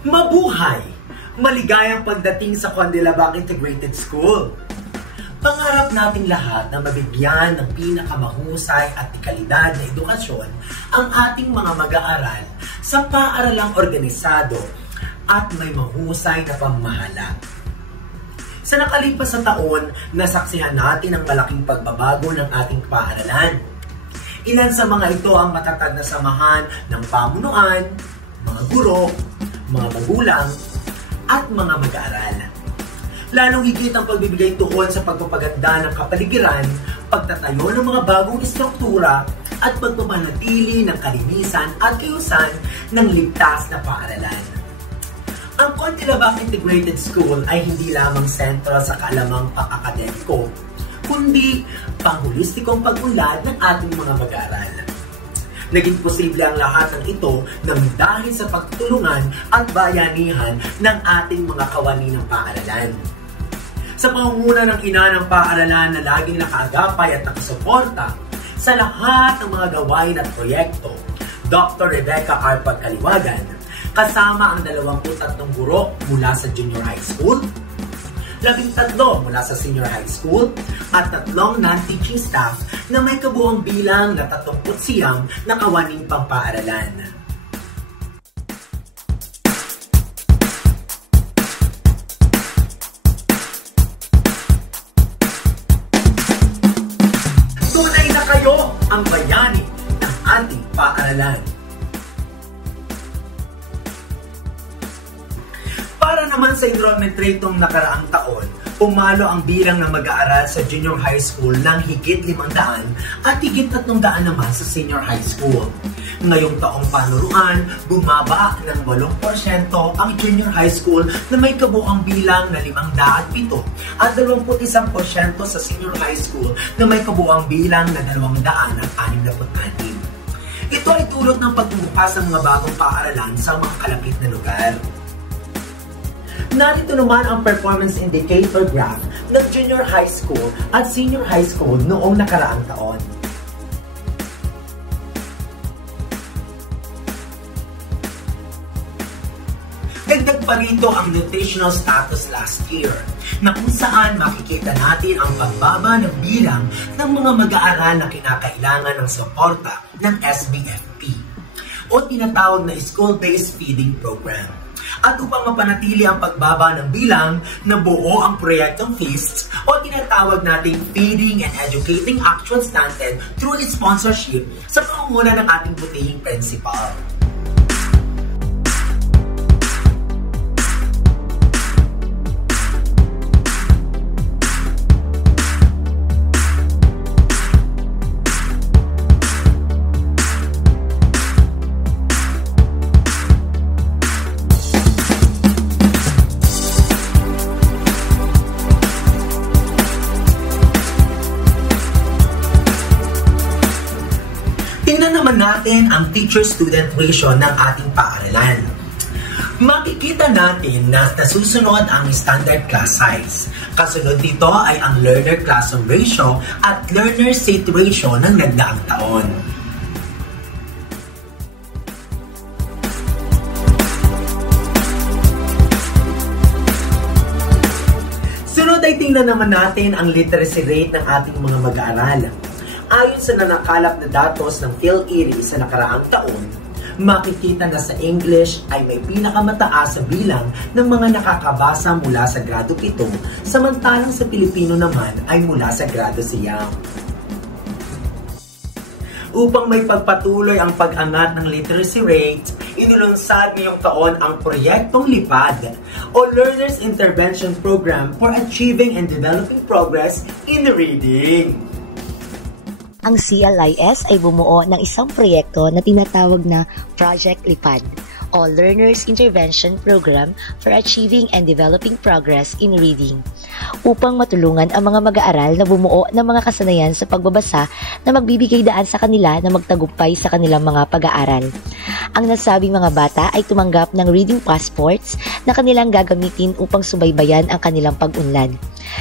Mabuhay! Maligayang pagdating sa Condilabak Integrated School. Pangarap nating lahat na mabigyan ng pinakamahusay at kalidad na edukasyon ang ating mga mag-aaral sa paaralang organisado at may mahusay na pamamahala. Sa nakalipas na taon, nasaksihan natin ang malaking pagbabago ng ating paaralan. Ilan sa mga ito ang matatag na samahan ng pamunuan, mga guro, mga magulang, at mga mag-aaral. Lalong higit ang pagbibigay tuon sa pagpapaganda ng kapaligiran, pagtatayo ng mga bagong istruktura, at pagpapanatili ng kalinisan at kayusan ng ligtas na paaralan. Ang Condilabak Integrated School ay hindi lamang sentro sa kaalamang pang-akademiko, kundi pang-holistikong pag-unlad ng ating mga mag-aaral. Naging posible ang lahat ng ito nang dahil sa pagtulungan at bayanihan ng ating mga kawani ng paaralan. Sa pangunguna ng ina ng paaralan na laging nakaagapay at nakasuporta sa lahat ng mga gawain at proyekto, Dr. Rebecca R. Pagkaliwagan, kasama ang 23 guro mula sa junior high school, 13 mula sa senior high school, at 3 non-teaching staff na may kabuang bilang na 39 na kawaning pampaaralan. Tunay na kayo ang bayani ng ating paaralan. Para naman sa enrollment rate ng nakaraang taon, pumalo ang bilang ng mag-aaral sa junior high school ng higit 500 at higit 300 naman sa senior high school. Ngayong taong panuruan, bumaba ng 8% ang junior high school na may kabuang bilang na 507 at 21% sa senior high school na may kabuang bilang na 266. Ito ay dulot ng pagbubukas ng mga bagong paaralan sa mga kalapit na lugar. Narito naman ang performance indicator graph ng junior high school at senior high school noong nakaraang taon. Dagdag pa rito ang nutritional status last year, na kung saan makikita natin ang pagbaba ng bilang ng mga mag-aaral na kinakailangan ng suporta ng SBFP o tinatawag na School-Based Feeding Program. At upang mapanatili ang pagbaba ng bilang, nabuo ang proyektong FEAST o tinatawag nating Feeding and Educating Action Stunted through its sponsorship sa pangunguna ng ating butihing principal. Tingnan naman natin ang teacher-student ratio ng ating paaralan. Makikita natin na nasusunod ang standard class size. Kasunod dito ay ang learner classroom ratio at learner seat ratio ng nagdaang taon. Sunod ay tingnan naman natin ang literacy rate ng ating mga mag-aaral. Ayon sa nanakalap na datos ng PhilErie sa nakaraang taon, makikita na sa English ay may pinakamataas sa bilang ng mga nakakabasa mula sa grado 7, samantalang sa Pilipino naman ay mula sa grado 9. Upang may pagpatuloy ang pag-angat ng literacy rate, inulunsad ngayong taon ang proyektong LIPAD o Learners Intervention Program for Achieving and Developing Progress in Reading. Ang CLIS ay bumuo ng isang proyekto na tinatawag na Project LIPAD o Learners Intervention Program for Achieving and Developing Progress in Reading upang matulungan ang mga mag-aaral na bumuo ng mga kasanayan sa pagbabasa na magbibigay daan sa kanila na magtagumpay sa kanilang mga pag-aaral. Ang nasabing mga bata ay tumanggap ng reading passports na kanilang gagamitin upang subaybayan ang kanilang pag-unlad.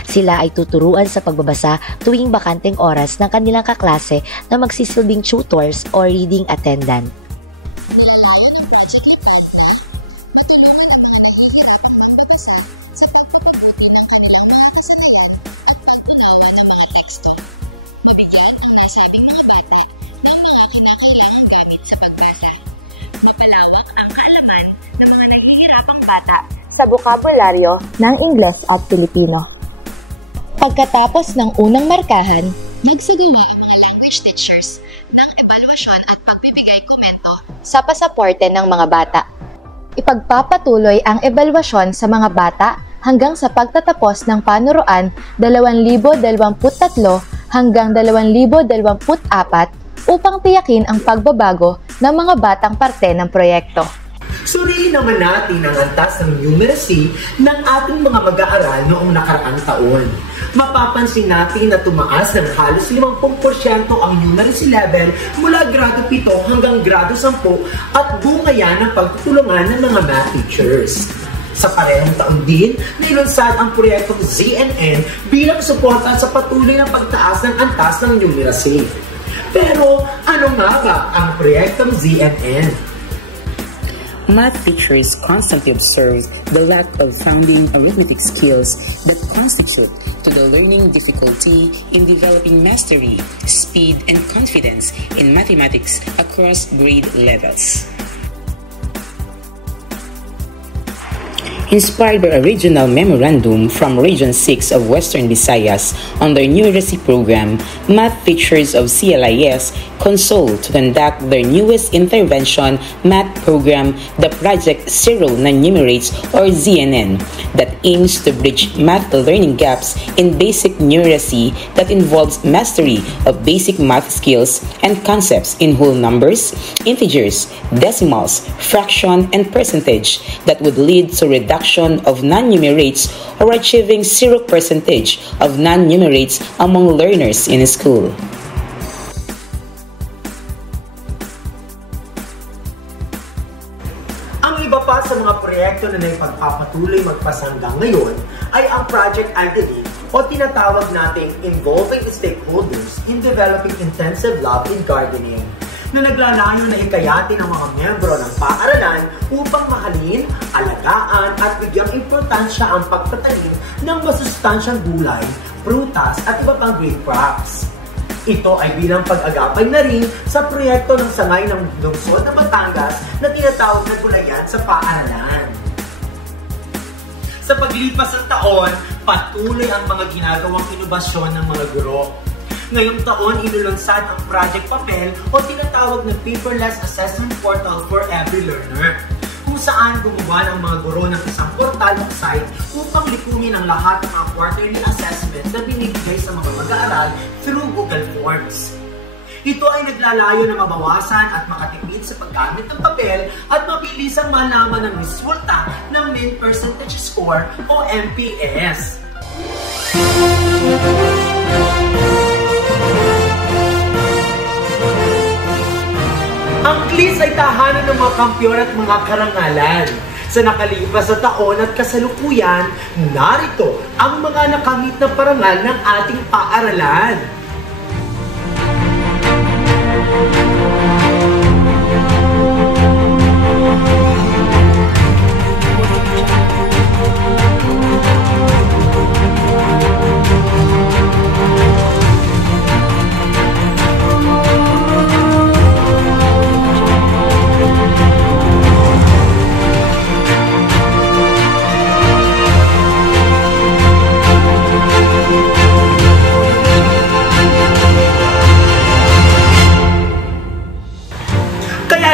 Sila ay tuturuan sa pagbabasa tuwing bakanteng oras ng kanilang kaklase na magsisilbing tutors o reading attendant. bata sa bokabularyo ng Ingles at Pilipino. Pagkatapos ng unang markahan, nagsagawa ang mga language teachers ng evaluasyon at pagbibigay komento sa pasaporte ng mga bata. Ipagpapatuloy ang evaluasyon sa mga bata hanggang sa pagtatapos ng panuruan 2023 hanggang 2024 upang tiyakin ang pagbabago ng mga batang parte ng proyekto. Suriin naman natin ang antas ng numeracy ng ating mga mag-aaral noong nakaraang taon. Mapapansin natin na tumaas ng halos 50% ang numeracy level mula grado 7 hanggang grado 10 at bunga yan ng pagtutulungan ng mga math teachers. Sa parehong taon din, nilunsad ang proyektong ZNN bilang suporta sa patuloy ng pagtaas ng antas ng numeracy. Pero ano nga ba ang proyektong ZNN? Math teachers constantly observe the lack of founding arithmetic skills that constitute to the learning difficulty in developing mastery, speed, and confidence in mathematics across grade levels. Inspired by a regional memorandum from Region 6 of Western Visayas on their numeracy program, math teachers of CLIS consoled to conduct their newest intervention math program, the Project Zero Non-Numerates or ZNN, that aims to bridge math learning gaps in basic numeracy that involves mastery of basic math skills and concepts in whole numbers, integers, decimals, fraction, and percentage that would lead to reduction of non-numerates or achieving 0% of non-numerates among learners in school. Ang iba pa sa mga proyekto na naipagpapatuloy magpasa hanggang ngayon ay ang Project Idly o tinatawag nating Involving Stakeholders in Developing Intensive Love in Gardening, na naglalayo na hikayatin ang mga miyembro ng paaralan upang mahalin, alagaan at bigyang importansya ang pagtatanim ng masustansyang gulay, prutas at iba pang green crops. Ito ay bilang pag-agapay na rin sa proyekto ng sangay ng lungsod ng Batangas na tinatawag na Gulayan sa Paaralan. Sa paglipas ng taon, patuloy ang mga ginagawang inobasyon ng mga guro. Ngayong taon, inulunsad ang Project Papel o tinatawag na Paperless Assessment Portal for Every Learner, kung saan gumawa ng mga guro ng isang portal o site upang likumin ang lahat ng mga quarterly assessment na binibigay sa mga mag-aaral through Google Forms. Ito ay naglalayo na mabawasan at makatipid sa paggamit ng papel at mabilisang malaman ang resulta ng Mean Percentage Score o MPS. Ang CLIS ay tahanan ng mga kampiyon at mga karangalan. Sa nakalipas na taon at kasalukuyan, narito ang mga nakamit na parangal ng ating paaralan.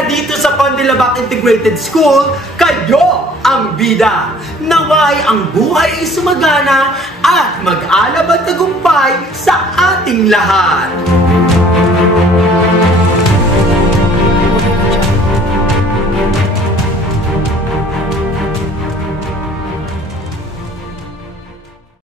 Dito sa Condilabak Integrated School, kayo ang bida. Naway ang buhay ay sumagana at mag-alab at tagumpay sa ating lahat.